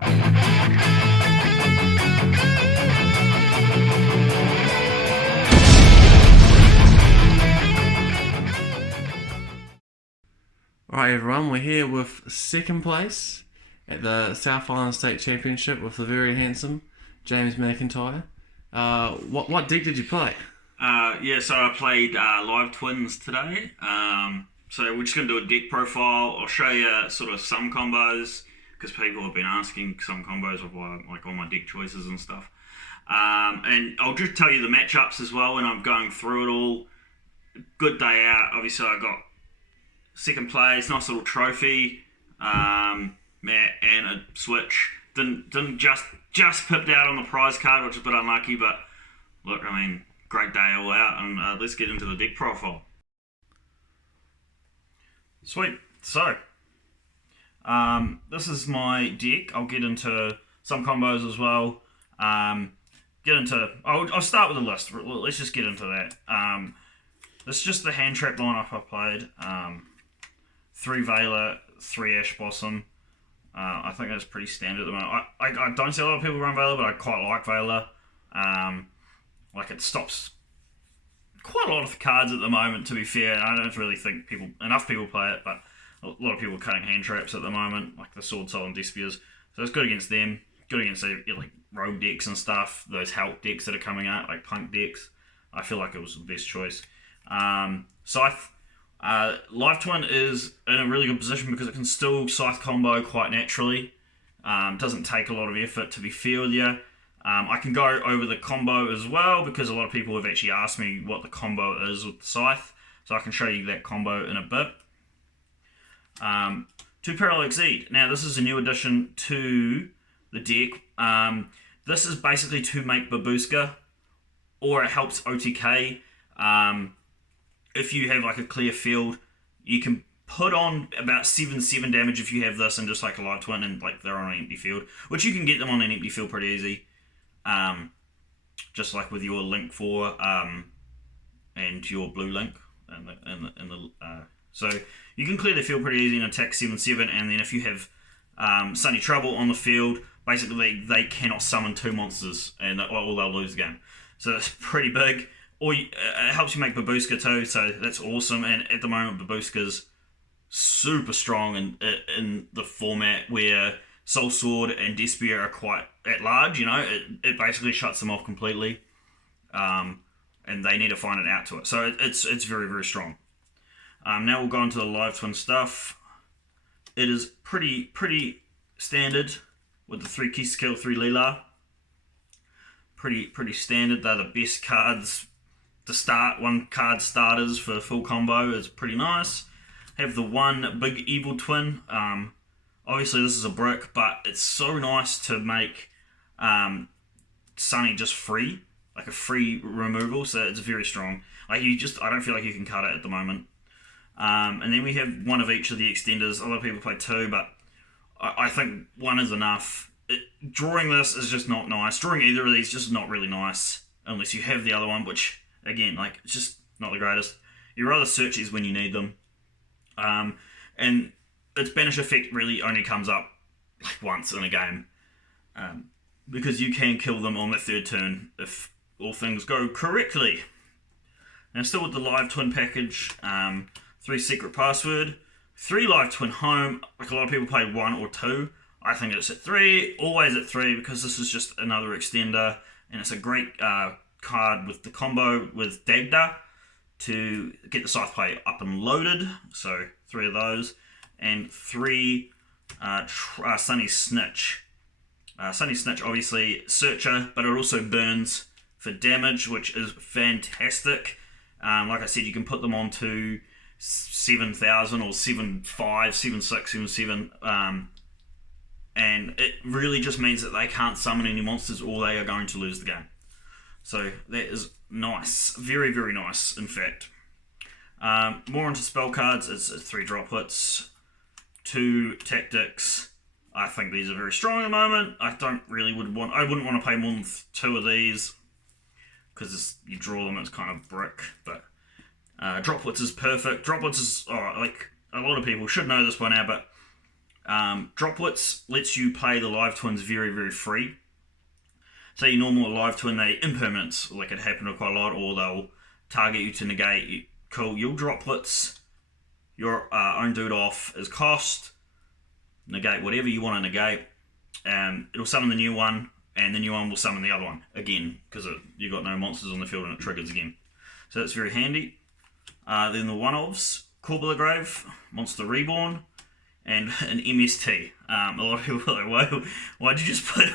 Alright everyone, we're here with second place at the South Island State Championship with the very handsome James Mcintyre. What deck did you play? So I played Live Twins today. So we're just going to do a deck profile. I'll show you sort of some combos, because people have been asking some combos of like all my deck choices and stuff. And I'll just tell you the matchups as well when I'm going through it all. Good day out. Obviously I got second place, nice little trophy, Matt, and a switch. Didn't just pipped out on the prize card, which is a bit unlucky, but look, I mean, great day all out, and let's get into the deck profile. Sweet. So, this is my deck. I'll get into some combos as well. I'll start with a list. Let's just get into that. This is just the hand trap lineup I played. 3 Veiler, 3 Ash Blossom. I think that's pretty standard at the moment. I don't see a lot of people run Veiler, but I quite like Veiler. Like, it stops quite a lot of cards at the moment, to be fair. I don't really think enough people play it, but a lot of people are cutting hand traps at the moment, like the Sword Soul and Despiers. So it's good against them, good against like rogue decks and stuff, those help decks that are coming out, like punk decks. I feel like it was the best choice. Scythe. Live Twin is in a really good position because it can still Scythe combo quite naturally. Doesn't take a lot of effort, to be fair with you. I can go over the combo as well because a lot of people have actually asked me what the combo is with the Scythe, so I can show you that combo in a bit. 2 Parallel Exceed. Now this is a new addition to the deck. This is basically to make Babushka, or it helps OTK. If you have like a clear field, you can put on about 7 damage if you have this and just like a Live Twin and like they're on an empty field, which you can get them on an empty field pretty easy. Just like with your Link 4 and your blue Link so you can clear the field pretty easy and attack 7/7, and then if you have Sunny Trouble on the field, basically they cannot summon 2 monsters and they'll lose the game. So that's pretty big. Or it helps you make Babushka too, so that's awesome. And at the moment, Babushka's super strong in the format where Soul Sword and Despier are quite at large. You know, it basically shuts them off completely, and they need to find an out to it. So it's very, very strong. Now we'll go into the Live Twin stuff. It is pretty standard with the 3 Kiskill, 3 Leela. Pretty standard. They're the best cards to start. 1 card starters for full combo is pretty nice. Have the 1 Big Evil Twin. Obviously this is a brick, but it's so nice to make Sunny just free, like a free removal, so it's very strong. Like I don't feel like you can cut it at the moment. And then we have 1 of each of the extenders. A lot of people play 2, but I think 1 is enough. Drawing this is just not nice. Drawing either of these is just not really nice unless you have the other one, which again, like, it's just not the greatest. You rather search these when you need them. And its banish effect really only comes up like once in a game, because you can kill them on the 3rd turn if all things go correctly. Now still with the Live Twin package, 3 Secret Password, 3 Live Twin Home. Like, a lot of people play 1 or 2. I think it's at 3, always at 3, because this is just another extender, and it's a great card with the combo with Dagda to get the Scythe play up and loaded. So 3 of those, and 3 Sunny Snitch. Sunny Snitch, obviously Searcher, but it also burns for damage, which is fantastic. Like I said, you can put them onto 7,000 or 7.5, 7.6, 7.7, and it really just means that they can't summon any monsters or they are going to lose the game. So that is nice, very, very nice, in fact. More into spell cards. It's 3 droplets, 2 tactics. I think these are very strong at the moment. I wouldn't want to play more than 2 of these because you draw them, it's kind of brick. But droplets is perfect. Droplets is like, a lot of people should know this by now, but Droplets lets you play the live twins very, very free. Say your normal live twin, they impermanence, like it happened quite a lot, or they'll target you to negate. Cool, your droplets, your own dude off is cost, negate whatever you want to negate. It'll summon the new one, and the new one will summon the other one again, because you got no monsters on the field and it triggers again. So that's very handy. Then the one-ofs, Corbler Grave, Monster Reborn, and an MST. A lot of people are like, why'd you just put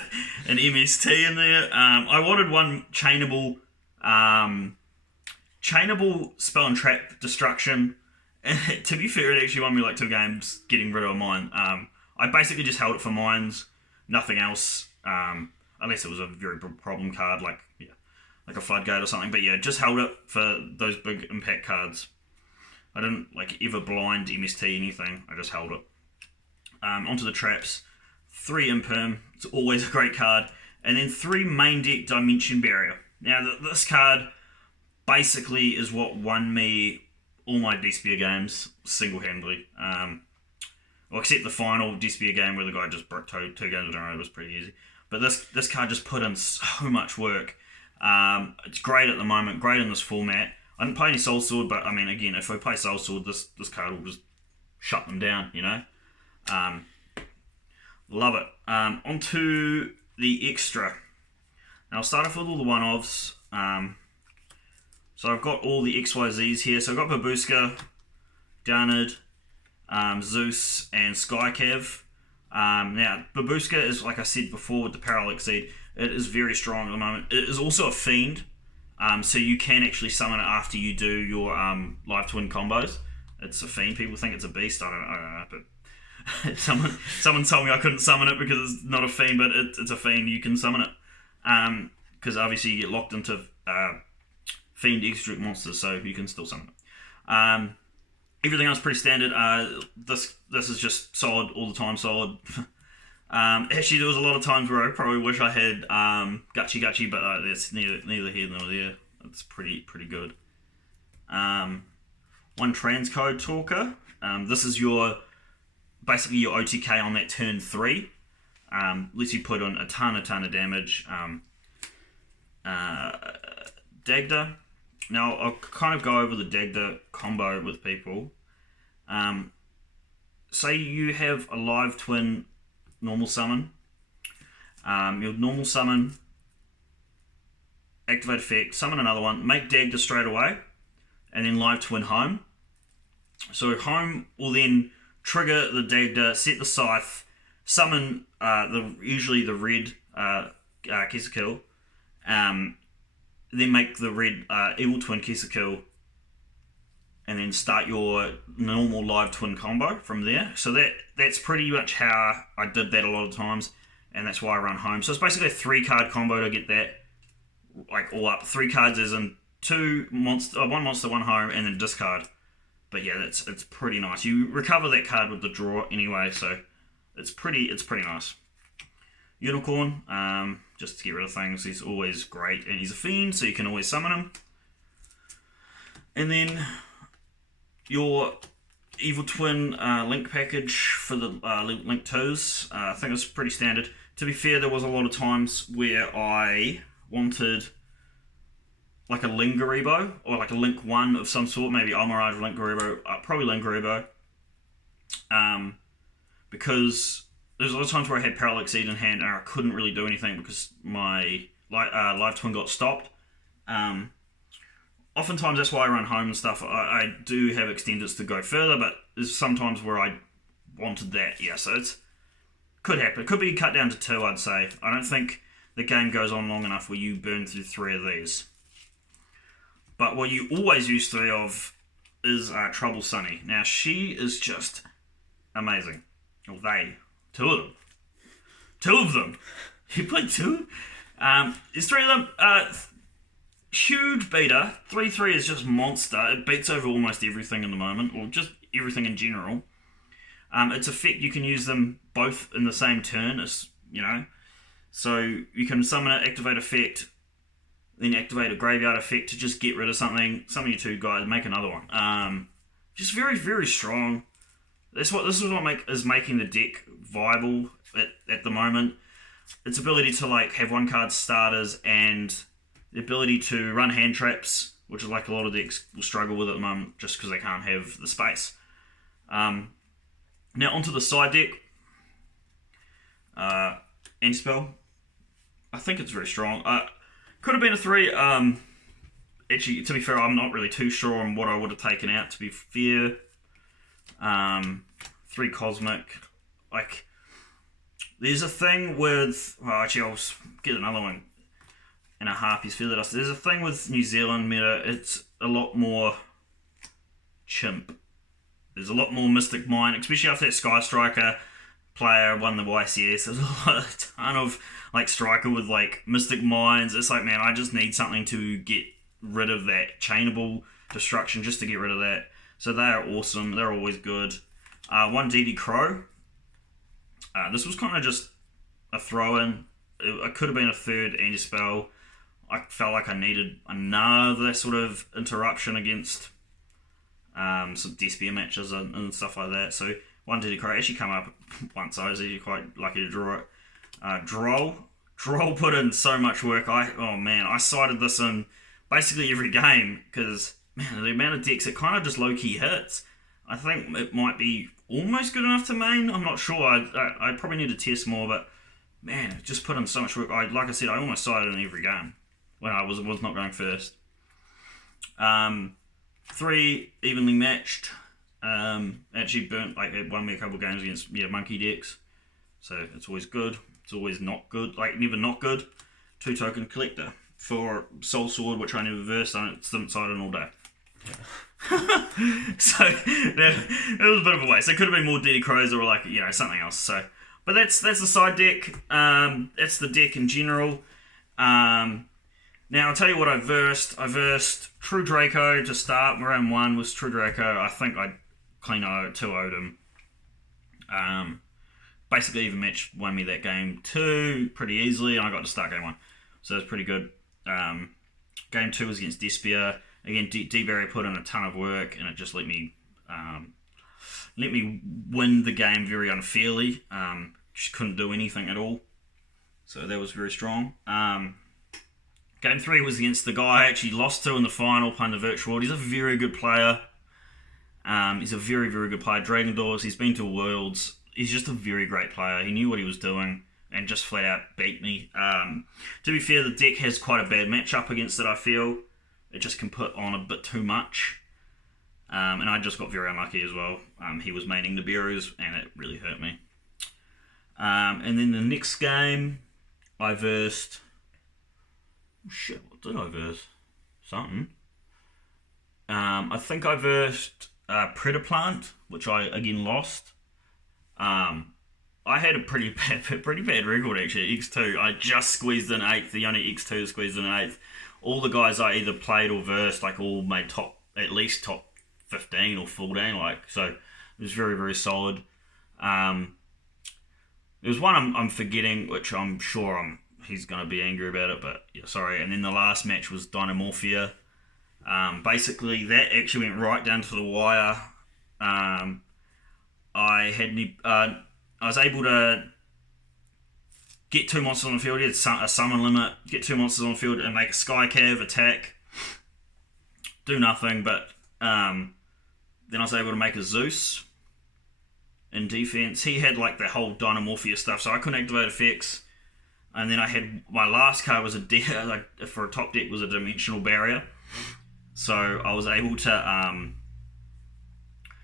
an MST in there? I wanted one chainable spell and trap destruction. And to be fair, it actually won me like 2 games getting rid of mine. I basically just held it for mines, nothing else, unless it was a very problem card like a Floodgate or something. But yeah, just held it for those big impact cards. I didn't like ever blind MST anything. I just held it. Onto the traps. 3 Imperm. It's always a great card. And then 3 main deck Dimension Barrier. Now, this card basically is what won me all my Despia games single-handedly. Well, except the final Despia game where the guy just broke 2 games in a row. It was pretty easy. But this card just put in so much work. It's great at the moment. Great in this format. I didn't play any Soul Sword, but I mean, again, if I play Soul Sword, this card will just shut them down, you know? Love it. Onto the extra. Now I'll start off with all the one-offs. So I've got all the XYZs here. So I've got Babushka, Garnered, Zeus, and Skycav. Now, Babushka is, like I said before, with the Parallax Seed, it is very strong at the moment. It is also a Fiend, so you can actually summon it after you do your Live Twin combos. It's a Fiend. People think it's a Beast. I don't know, but someone told me I couldn't summon it because it's not a Fiend, but it's a Fiend. You can summon it because obviously you get locked into Fiend extra monsters, so you can still summon it. Everything else pretty standard. This is just solid all the time. Solid. Actually, there was a lot of times where I probably wish I had Gucci, but it's neither here nor there. It's pretty good. One transcode talker. This is basically your OTK on that turn 3. Lets you put on a ton of damage. Dagda. Now I'll kind of go over the Dagda combo with people. Say you have a live twin normal summon. Your normal summon, activate effect, summon another one, make Dagda straight away, and then live twin home. So home will then trigger the Dagda, set the Scythe, summon usually the red Kill, then make the red Evil Twin Kill, and then start your normal live twin combo from there. So that's pretty much how I did that a lot of times, and that's why I run home. So it's basically a 3-card combo to get that like all up. 3 cards as in 1 monster, 1 home, and then discard. But yeah, it's pretty nice. You recover that card with the draw anyway, so it's pretty nice. Unicorn, just to get rid of things. He's always great, and he's a Fiend, so you can always summon him. And then your Evil Twin link package for the Link 2s. I think it's pretty standard. To be fair, there was a lot of times where I wanted like a Lingaribo, or like a Link 1 of some sort, maybe Almirage or Lingaribo, probably Lingaribo. Because there's a lot of times where I had Parallax Seed in hand and I couldn't really do anything because my live twin got stopped. Oftentimes that's why I run home and stuff. I do have extenders to go further, but there's sometimes where I wanted that. Yeah, so it could happen. It could be cut down to 2, I'd say. I don't think the game goes on long enough where you burn through 3 of these. But what you always use 3 of is Trouble Sunny. Now, she is just amazing. Or they. 2 of them. 2 of them. You played 2? There's 3 of them. Huge beater. 3/3 is just monster. It beats over almost everything in the moment, or just everything in general. Its effect, you can use them both in the same turn, as you know. So you can summon it, activate effect, then activate a graveyard effect to just get rid of something. Summon your 2 guys, make another one. Just very, very strong. This is what is making the deck viable at the moment. Its ability to like have one card starters and the ability to run hand traps, which is like a lot of decks will struggle with at the moment just because they can't have the space. Now onto the side deck. Anti-spell. I think it's very strong. Could have been a 3. Actually, to be fair, I'm not really too sure on what I would have taken out, to be fair. 3 Cosmic. Like, there's a thing with... Well, actually, I'll get another one in a Harpy's Feather Dust. There's a thing with New Zealand meta. It's a lot more chimp. There's a lot more Mystic Mind, especially after that Sky Striker player won the YCS. There's a ton of like striker with like Mystic Minds. It's like, man, I just need something to get rid of that chainable destruction, just to get rid of that. So they are awesome. They're always good. 1 DD Crow. This was kind of just a throw-in. It could have been a 3rd anti-spell. I felt like I needed another sort of interruption against some Despia matches and stuff like that. So 1 DD Crow actually come up once. I was actually quite lucky to draw it. Droll put in so much work. I sided this in basically every game because, man, the amount of decks it kind of just low-key hits. I think it might be almost good enough to main. I'm not sure. I probably need to test more, but man, it just put in so much work. Like I said, I almost sided in every game when I was not going first. 3 evenly matched. Actually it won me a couple of games against monkey decks, so it's always good. It's always not good, like never not good. 2 token collector for Soul Sword, which I never versed. I didn't side in all day. So it was a bit of a waste. There could have been more DD Crows or like something else. So, but that's the side deck. That's the deck in general. Now I'll tell you what I versed. I versed True Draco to start. Round 1 was True Draco. I think I clean 2-0'd him. Basically even match won me that game 2 pretty easily, and I got to start game 1. So that's pretty good. Game 2 was against Despia. Again, D-Barry put in a ton of work, and it just let me win the game very unfairly. Just couldn't do anything at all. So that was very strong. Game 3 was against the guy I actually lost to in the final, playing the Virtual World. He's a very good player. He's a very, very good player. Dragon Doors, he's been to Worlds. He's just a very great player. He knew what he was doing and just flat out beat me. To be fair, the deck has quite a bad matchup against it, I feel. It just can put on a bit too much. And I just got very unlucky as well. He was maining the Beerus, and it really hurt me. And then the next game, I versed... Oh shit, what did I verse? Something. I think I versed Predaplant, which I again lost. I had a pretty bad record actually. X2, I just squeezed in 8th. The only X2 squeezed in 8th. All the guys I either played or versed, like all made at least top 15 or 14. Like, so it was very, very solid. There's one I'm forgetting, which I'm sure he's going to be angry about it, but yeah, sorry. And then the last match was Dynamorphia. Basically, that actually went right down to the wire. I was able to get 2 monsters on the field. He had a summon limit. Get 2 monsters on the field and make a Sky Cav attack. Do nothing, but then I was able to make a Zeus in defense. He had like the whole Dynamorphia stuff, so I couldn't activate effects. And then I had my last card was for a top deck was a Dimensional Barrier. So I was able to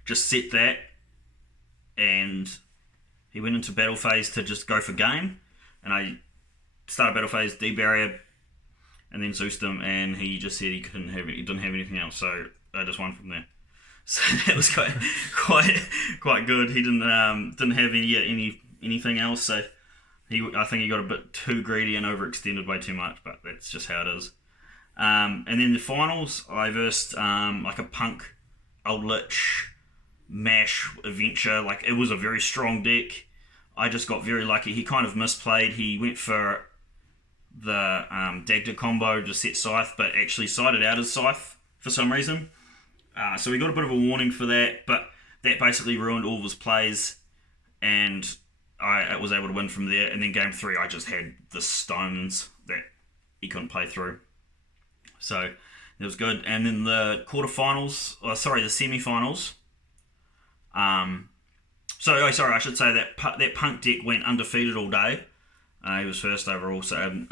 just set that, and he went into battle phase to just go for game, and I started battle phase, D-Barrier, and then Zeused him, and he just said he didn't have anything else, so I just won from there. So that was quite good. He didn't have anything else, so I think he got a bit too greedy and overextended way too much, but that's just how it is. And then the finals, I versed like a Punk, Old Lich, Mash, Adventure. Like, it was a very strong deck. I just got very lucky. He kind of misplayed. He went for the Dagda combo to set Scythe, but actually sided out his Scythe for some reason. So we got a bit of a warning for that, but that basically ruined all of his plays, and I was able to win from there. And then game 3, I just had the stones that he couldn't play through. So it was good. And then the the semi-finals. I should say that Punk deck went undefeated all day. He was first overall, so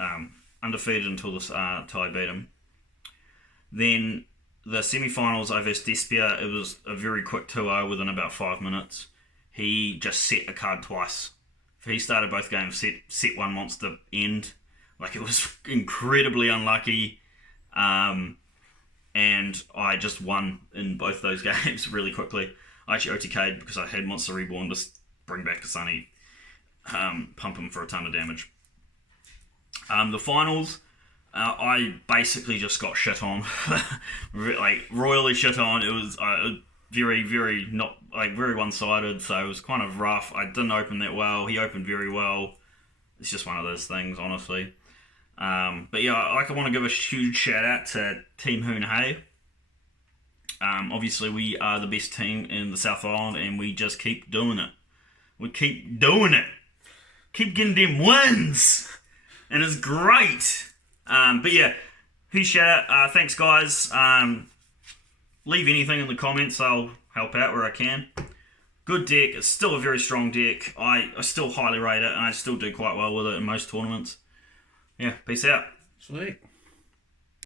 undefeated until I beat him. Then the semi-finals, I versed Despia. It was a very quick 2-0 within about 5 minutes. He just set a card twice. He started both games, set one monster end. Like, it was incredibly unlucky. And I just won in both those games really quickly. I actually OTK'd because I had Monster Reborn to bring back to Sunny. Pump him for a ton of damage. The finals, I basically just got shit on. Like, royally shit on. It was very, very very one-sided, so it was kind of rough. I didn't open that well. He opened very well. It's just one of those things, honestly. But yeah, I want to give a huge shout out to Team Hoon Hay. Obviously, we are the best team in the South Island, and we just keep doing it. We keep doing it. Keep getting them wins. And it's great. But yeah, huge shout out. Thanks, guys. Leave anything in the comments. I'll help out where I can. Good deck. It's still a very strong deck. I still highly rate it, and I still do quite well with it in most tournaments. Yeah, peace out. Sweet.